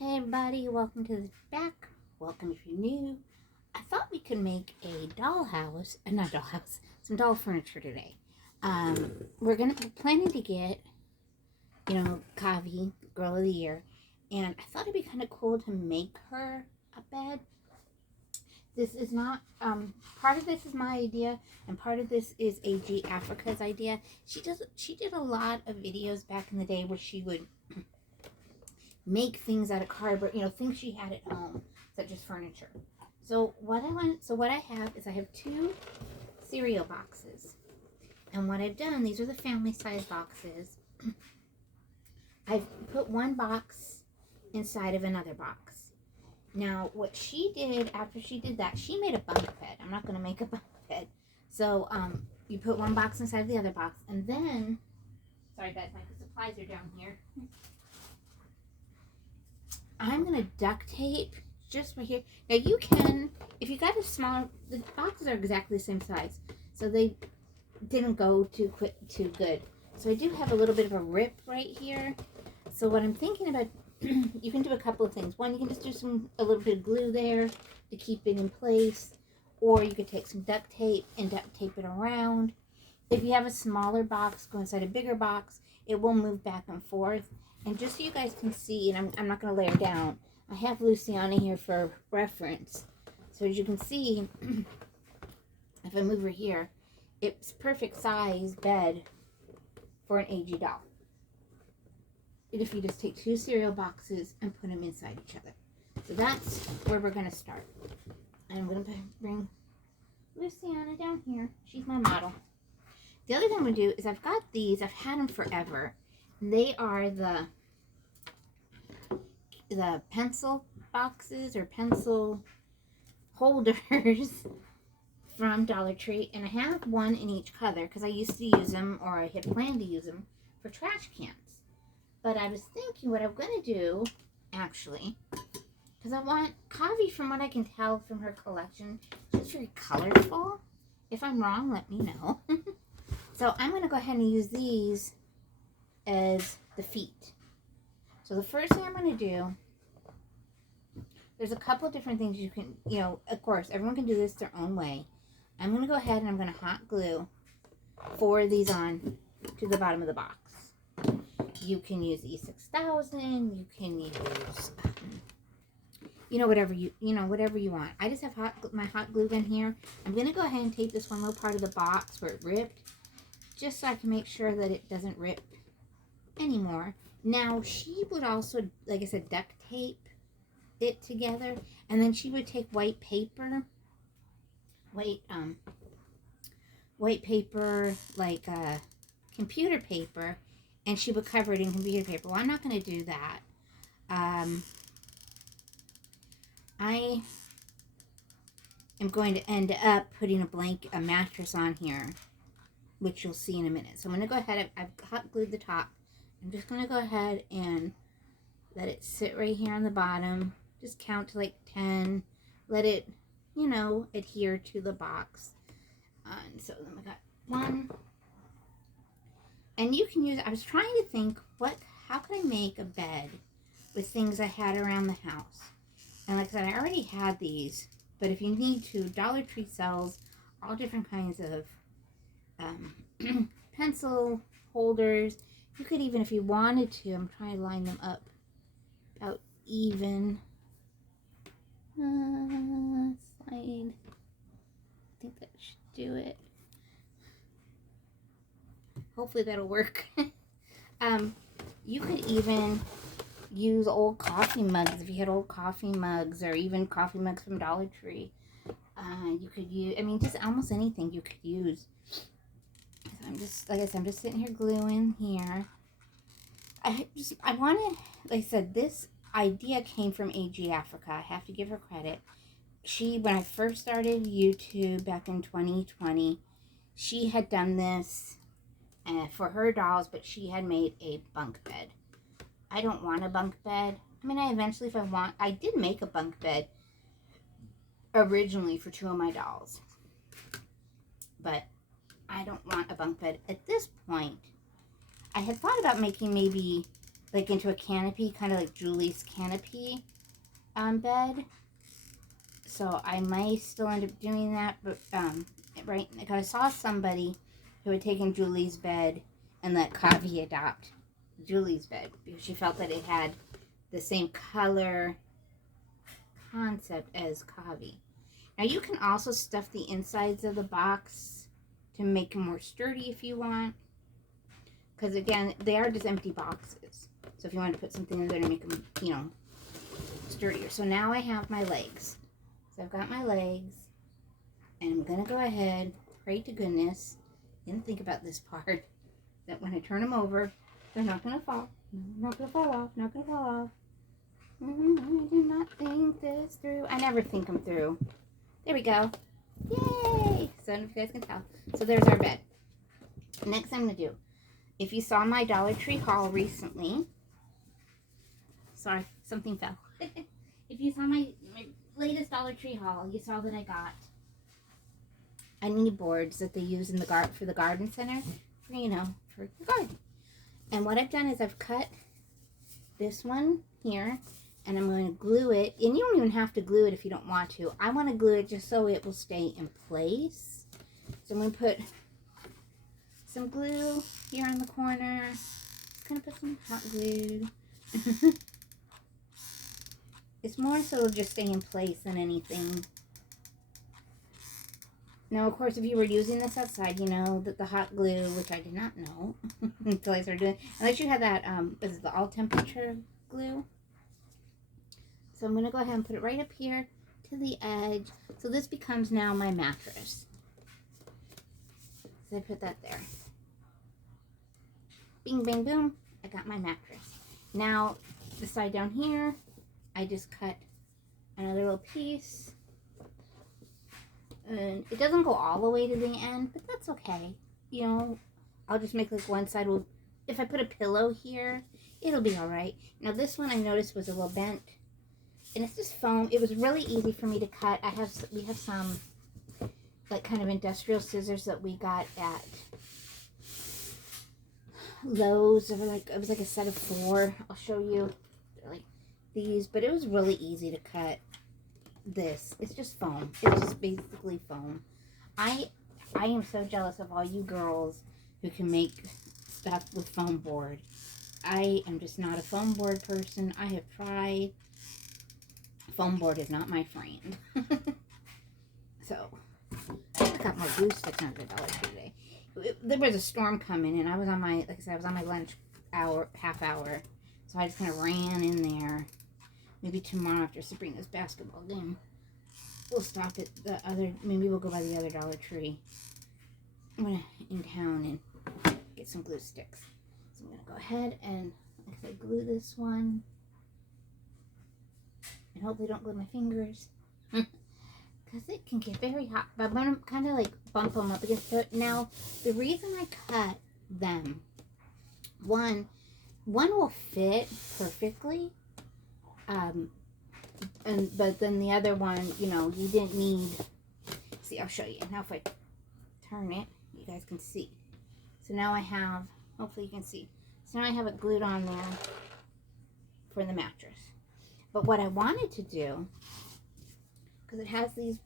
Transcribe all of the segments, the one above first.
Hey everybody, welcome to the back. Welcome if you're new. I thought we could make a dollhouse, not dollhouse, some doll furniture today. We're planning to get, Kavi, Girl of the Year, and I thought it'd be kind of cool to make her a bed. This is not, part of this is my idea, and part of this is AG Africa's idea. She did a lot of videos back in the day where she would make things out of cardboard, things she had at home, such as furniture. So what I have is I have two cereal boxes. And what I've done, these are the family size boxes. I've put one box inside of another box. Now, what she did after she did that, she made a bunk bed. I'm not going to make a bunk bed. So, you put one box inside of the other box. And then, sorry guys, my supplies are down here. I'm going to duct tape just right here. Now you can, if you got a small, the boxes are exactly the same size. So they didn't go too good. So I do have a little bit of a rip right here. So what I'm thinking about, you can do a couple of things. One, you can just do a little bit of glue there to keep it in place. Or you could take some duct tape and duct tape it around. If you have a smaller box, go inside a bigger box, it will move back and forth. And just so you guys can see, and I'm not going to lay her down, I have Luciana here for reference. So as you can see, if I move her here, it's perfect size bed for an AG doll. And if you just take two cereal boxes and put them inside each other. So that's where we're going to start. I'm going to bring Luciana down here. She's my model. The other thing I'm going to do is I've got these. I've had them forever. They are the pencil boxes or pencil holders from Dollar Tree. And I have one in each color because I used to use them, or I had planned to use them, for trash cans. But I was thinking what I'm going to do, actually, because I want Kavi, from what I can tell from her collection, she's very colorful. If I'm wrong, let me know. So I'm going to go ahead and use these as the feet. So the first thing I'm going to do, there's a couple different things you can, of course, everyone can do this their own way. I'm going to go ahead and I'm going to hot glue 4 of these on to the bottom of the box. You can use E6000, you can use, whatever you want. I just have my hot glue gun here. I'm going to go ahead and tape this one little part of the box where it ripped, just so I can make sure that it doesn't rip anymore. Now, she would also, like I said, duct tape it together, and then she would take white paper, like computer paper, and she would cover it in computer paper. Well, I'm not going to do that. I am going to end up putting a mattress on here, which you'll see in a minute. So I'm going to go ahead, I've hot glued the top. I'm just going to go ahead and let it sit right here on the bottom. Just count to like 10. Let it, adhere to the box. And so then we got 1. And you can use, I was trying to think, how could I make a bed with things I had around the house? And like I said, I already had these. But if you need to, Dollar Tree sells all different kinds of pencil holders. You could even, if you wanted to, I'm trying to line them up about even. Slide. I think that should do it. Hopefully that'll work. You could even use old coffee mugs if you had old coffee mugs, or even coffee mugs from Dollar Tree. You could use, just almost anything you could use. I'm just, like I said, I'm just sitting here gluing here. I wanted, like I said, this idea came from AG Africa. I have to give her credit. When I first started YouTube back in 2020, she had done this for her dolls, but she had made a bunk bed. I don't want a bunk bed. I eventually, I did make a bunk bed originally for 2 of my dolls. But I don't want a bunk bed at this point. I had thought about making maybe like into a canopy, kind of like Julie's canopy bed. So I might still end up doing that, but right, because I saw somebody who had taken Julie's bed and let Kavi adopt Julie's bed because she felt that it had the same color concept as Kavi. Now you can also stuff the insides of the box to make them more sturdy if you want. Because again, they are just empty boxes. So if you want to put something in there to make them, you know, sturdier. So now I have my legs. So I've got my legs. And I'm going to go ahead, pray to goodness, and think about this part. That when I turn them over, they're not going to fall. Not going to fall off. Not going to fall off. I do not think this through. I never think them through. There we go. Yay! So if you guys can tell. So there's our bed. Next thing I'm going to do. If you saw my Dollar Tree haul recently. Sorry, something fell. If you saw my latest Dollar Tree haul, you saw that I got knee boards that they use in the for the garden center. For, you know, for the garden. And what I've done is I've cut this one here. And I'm going to glue it. And you don't even have to glue it if you don't want to. I want to glue it just so it will stay in place. So I'm going to put some glue here in the corner. Just going to put some hot glue. It's more so it'll just stay in place than anything. Now, of course, if you were using this outside, you know that the hot glue, which I did not know until I started doing it, unless you had that, is it the all temperature glue? So I'm going to go ahead and put it right up here to the edge. So this becomes now my mattress. So I put that there. Bing, bang, boom. I got my mattress. Now, the side down here, I just cut another little piece. And it doesn't go all the way to the end, but that's okay. You know, I'll just make like one side. If I put a pillow here, it'll be all right. Now this one I noticed was a little bent. And it's just foam. It was really easy for me to cut. We have some like kind of industrial scissors that we got at Lowe's. It was like a set of 4. I'll show you like these, but it was really easy to cut this. It's just foam. It's just basically foam. I am so jealous of all you girls who can make stuff with foam board. I am just not a foam board person. I have tried. Foam board is not my friend. So, I got my glue sticks on the Dollar Tree today. There was a storm coming, and I was on my, like I said, I was on my lunch hour, half hour. So I just kind of ran in there. Maybe tomorrow after Sabrina's basketball game, we'll stop at the other, maybe we'll go by the other Dollar Tree. I'm going to in town and get some glue sticks. So I'm going to go ahead and, like I said, glue this one. And hopefully don't glue my fingers. Because it can get very hot. But I'm going to kind of like bump them up against it. Now, the reason I cut them, one will fit perfectly. But then the other one, you know, you didn't need, see, I'll show you. Now if I turn it, you guys can see. So now I have, hopefully you can see. So now I have it glued on there for the mattress. But what I wanted to do, because it has these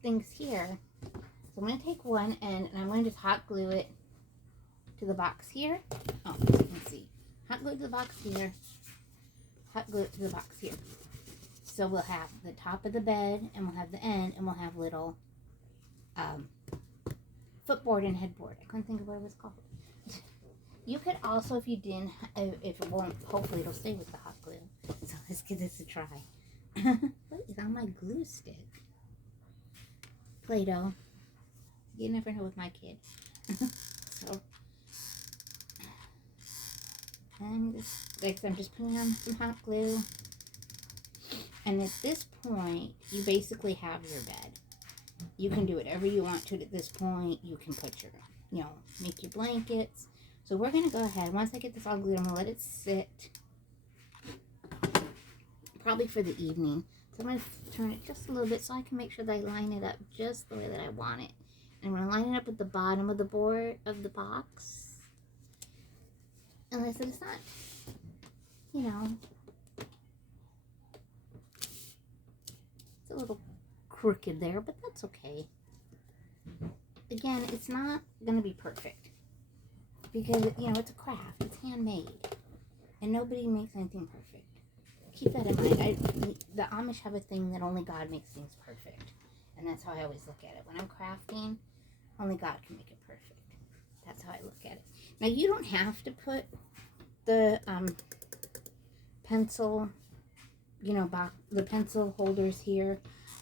things here, so I'm going to take one end and I'm going to just hot glue it to the box here. Oh, you can see. Hot glue to the box here. Hot glue it to the box here. So we'll have the top of the bed, and we'll have the end, and we'll have little footboard and headboard. I couldn't think of what it was called. You could also, if you didn't, if it won't, hopefully it'll stay with the hot glue. So let's give this a try. What is on my glue stick? Play-Doh. You never know with my kid. So, and just, like I'm just putting on some hot glue. And at this point, you basically have your bed. You can do whatever you want to at this point. You can put your, you know, make your blankets. So we're going to go ahead. Once I get this all glued, I'm going to let it sit. Probably for the evening. So I'm going to turn it just a little bit so I can make sure that I line it up just the way that I want it. And I'm going to line it up at the bottom of the board of the box. And like I said, it's not you know, it's a little crooked there, but that's okay. Again, it's not going to be perfect because, you know, it's a craft. It's handmade. And nobody makes anything perfect. Keep that in mind. The Amish have a thing that only God makes things perfect. And that's how I always look at it. When I'm crafting, only God can make it perfect. That's how I look at it. Now, you don't have to put the pencil, you know, the pencil holders here.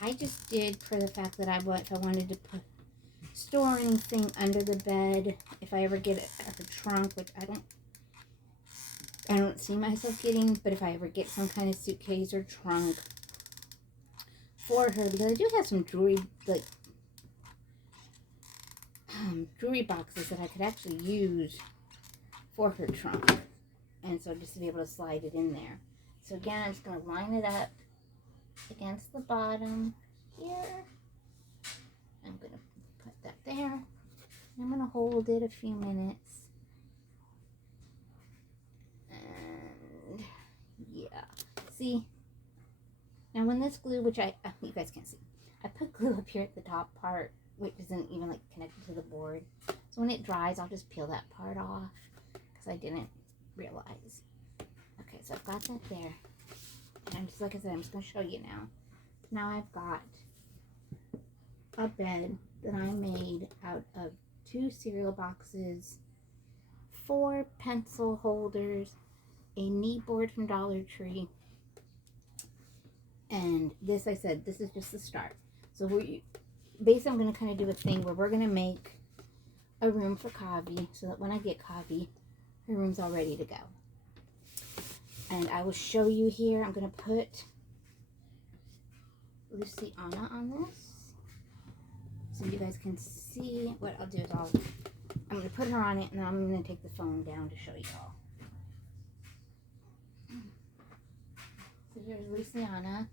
I just did for the fact that if I wanted to store anything under the bed, if I ever get a trunk, which I don't see myself getting, but if I ever get some kind of suitcase or trunk for her, because I do have some jewelry, like jewelry boxes that I could actually use for her trunk, and so just to be able to slide it in there. So again, I'm just going to line it up against the bottom here. I'm going to put that there, and I'm going to hold it a few minutes. And yeah, see, now when this glue, which you guys can't see, I put glue up here at the top part, which isn't even like connected to the board. So when it dries, I'll just peel that part off because I didn't realize. Okay, so I've got that there. And I'm just, like I said, I'm just going to show you now. Now I've got a bed that I made out of 2 cereal boxes, 4 pencil holders, a knee board from Dollar Tree, and this, I said, this is just the start. So basically I'm going to kind of do a thing where we're going to make a room for Kavi so that when I get Kavi, her room's all ready to go. And I will show you here. I'm going to put Luciana on this so you guys can see. What I'll do is I'm going to put her on it, and then I'm going to take the phone down to show you all. So here's Luciana.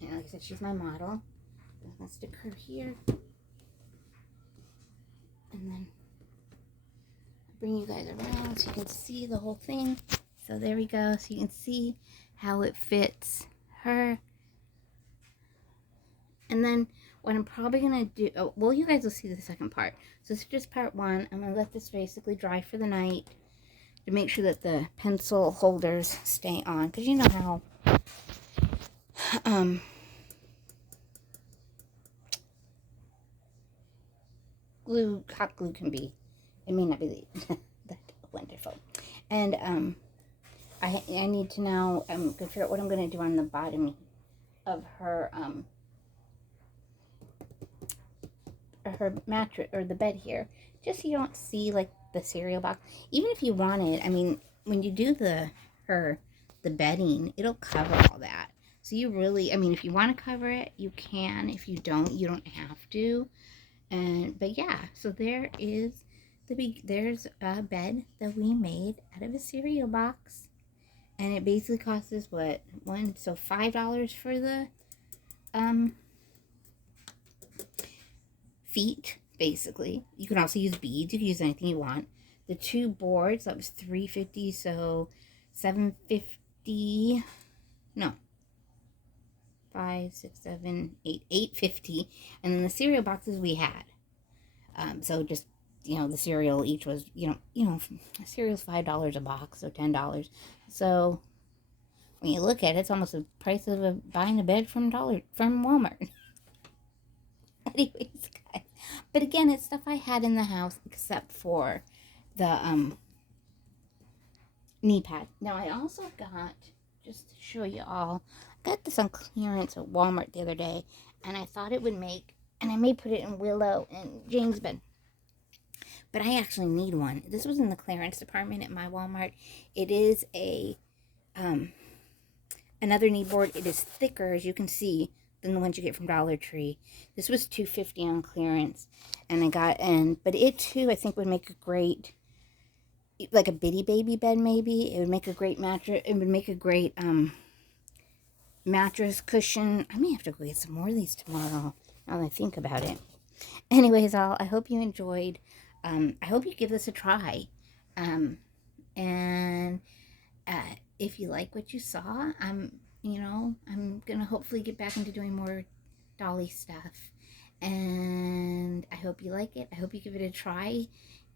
And like I said, she's my model. Let's stick her here. And then bring you guys around so you can see the whole thing. So there we go. So you can see how it fits her. And then what I'm probably going to do, well, you guys will see the second part. So this is just part 1. I'm going to let this basically dry for the night to make sure that the pencil holders stay on. Because you know how hot glue can be. It may not be that wonderful. And I need to now figure out what I'm going to do on the bottom of her mattress or the bed here, just so you don't see like the cereal box. Even if you want it, I mean, when you do the bedding, it'll cover all that. So you really, I mean, if you want to cover it, you can. If you don't, you don't have to. But yeah, so there's a bed that we made out of a cereal box, and it basically costs us what, $5 for the feet, basically. You can also use beads. You can use anything you want. The 2 boards, that was $3.50, so $7.50. No, 5, 6, 7, 8, $8.50. And then the cereal boxes we had. So just, you know, the cereal each was, you know, cereal's $5 a box, so $10. So when you look at it, it's almost the price of buying a bed from Walmart. Anyways, guys. But again, it's stuff I had in the house except for the knee pad. Now I also got, just to show you all, I got this on clearance at Walmart the other day, and I thought it would make, and I may put it in Willow and Jane's bed, but I actually need one. This was in the clearance department at my Walmart. It is a another knee board. It is thicker, as you can see, than the ones you get from Dollar Tree. This was $2.50 on clearance, and I got but it too, I think, would make a great, like a bitty baby bed. Maybe it would make a great mattress. It would make a great mattress cushion. I may have to go get some more of these tomorrow, now that I think about it. Anyways, I hope you enjoyed. I hope you give this a try, and If you like what you saw, I'm gonna hopefully get back into doing more dolly stuff, and I hope you like it. I hope you give it a try,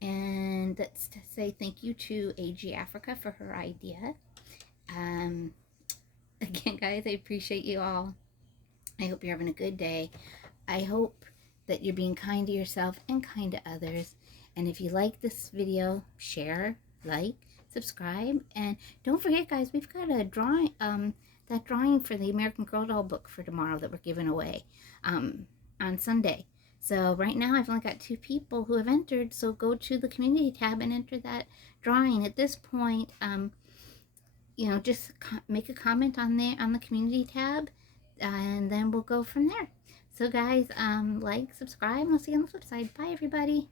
and let's say thank you to AG Africa for her idea. um Again, guys, I appreciate you all. I hope you're having a good day. I hope that you're being kind to yourself and kind to others. And if you like this video, share, like, subscribe, and don't forget, guys, we've got a drawing, that drawing for the American Girl Doll book for tomorrow that we're giving away on Sunday. So right now I've only got 2 people who have entered, so go to the community tab and enter that drawing. At this point, just make a comment on there on the community tab, and then we'll go from there. So guys, like, subscribe, and I'll see you on the flip side. Bye, everybody.